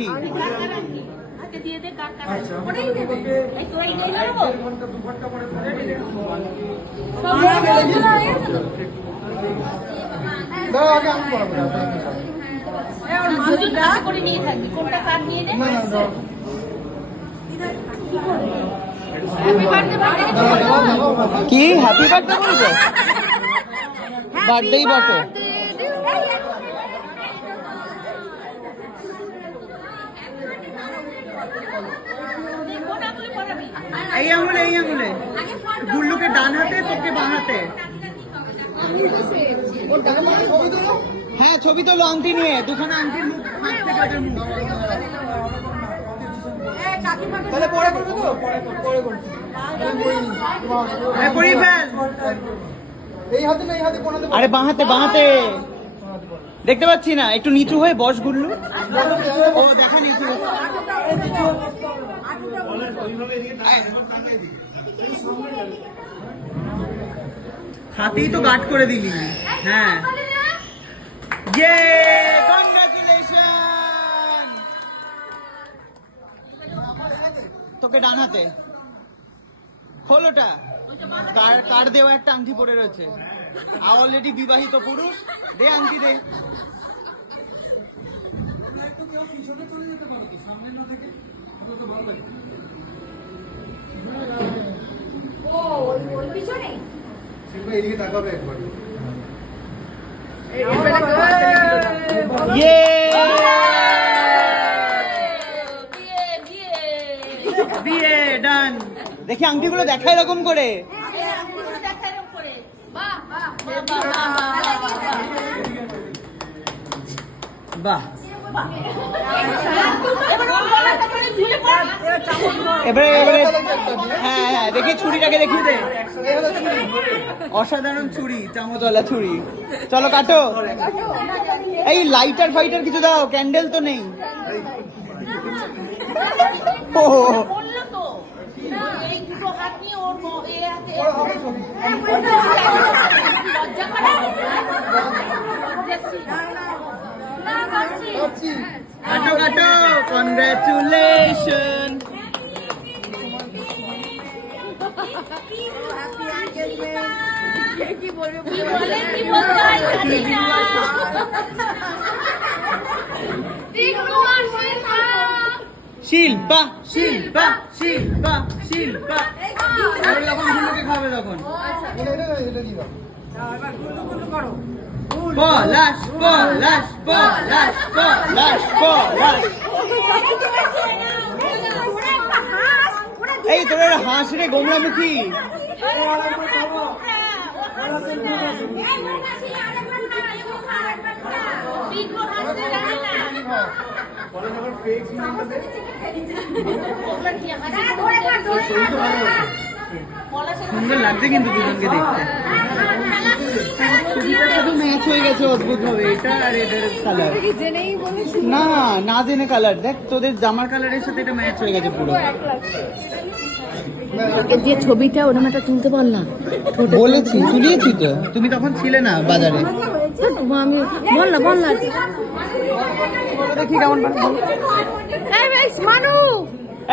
আংটি। কি happy birthday বলবে? বার্থডেই বটে। এই আঙুলে গুল্লুকে ডান হাতে, তোকে বাঁ হাতে। হ্যাঁ ছবি তোলো আংটি নিয়ে, দুখানা আংটির মুখ আরে বাঁ হাতে দেখতে পাচ্ছি না, একটু নিচু হয়ে বস গুল্লু। ও দেখা নিচু হাতেই তো গার্ড করে দিলি। হ্যাঁ ইয়ে কংগ্রাচুলেশন। তোকে ডান হাতে খোলোটা, কার দেওয়া একটা আংটি পড়ে রয়েছে। অলরেডি বিবাহিত পুরুষ, দে আংটি দে। বিয়ে ডান। দেখি আংটিগুলো দেখা এরকম করে। বাহ, এবারে হ্যাঁ দেখি ছুরিটাকে দেখিয়ে দে। অসাধারণ ছুরি, চামচওয়ালা ছুরি। চলো কাটো। এই লাইটার ফাইটার কিছু দাও, ক্যান্ডেল তো নেই। ও কাটো কনগ্রাচুলেশন। শিল্পা শিল্পা শিল্পা শিল্পা। খাবে তখন পলাশ পলাশ পলাশ পলাশ পলাশ। এই তোর হাঁস রে গোমরামুখী। সুন্দর লাগছে কিন্তু দুজনকে দেখতে। শুধু ম্যাচ হয়ে গেছে অদ্ভুত ভাবে, এটা আর এটার কালার। না জেনে কালার দেখ, তোদের জামার কালারের সাথে এটা ম্যাচ হয়ে গেছে পুরো। যে ছবিটা ওরকম একটা তুলতে পারলাম, বলেছি তুলিয়েছি তো, তুমি তখন ছিলে না বাজারে। আমি বল না দেখি কেমন।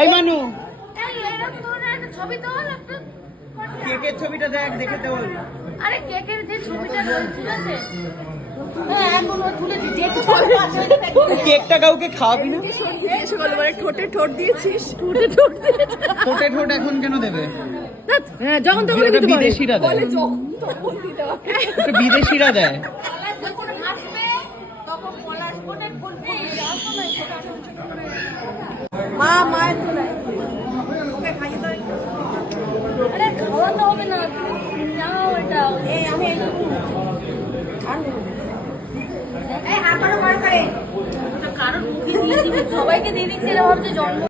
এই মানু কেকের ছবিটা দেখ, দেখে তো। আরে কেকের যে ছবিটা রয়েছিল আছে, কেকটা কাউকে খাওয়াবি না? ঠোঁটে ঠোঁট দিয়েছিস? ঠোঁটে ঠোঁট এখন কেন দেবে? যখন তখন বিদেশিরা দেয়, বিদেশিরা দেয়। আরে খাওয়াতে হবে না, যাও এটা। কারণ সবাইকে দিয়ে দিচ্ছি, এরা ভাবছে জন্ম।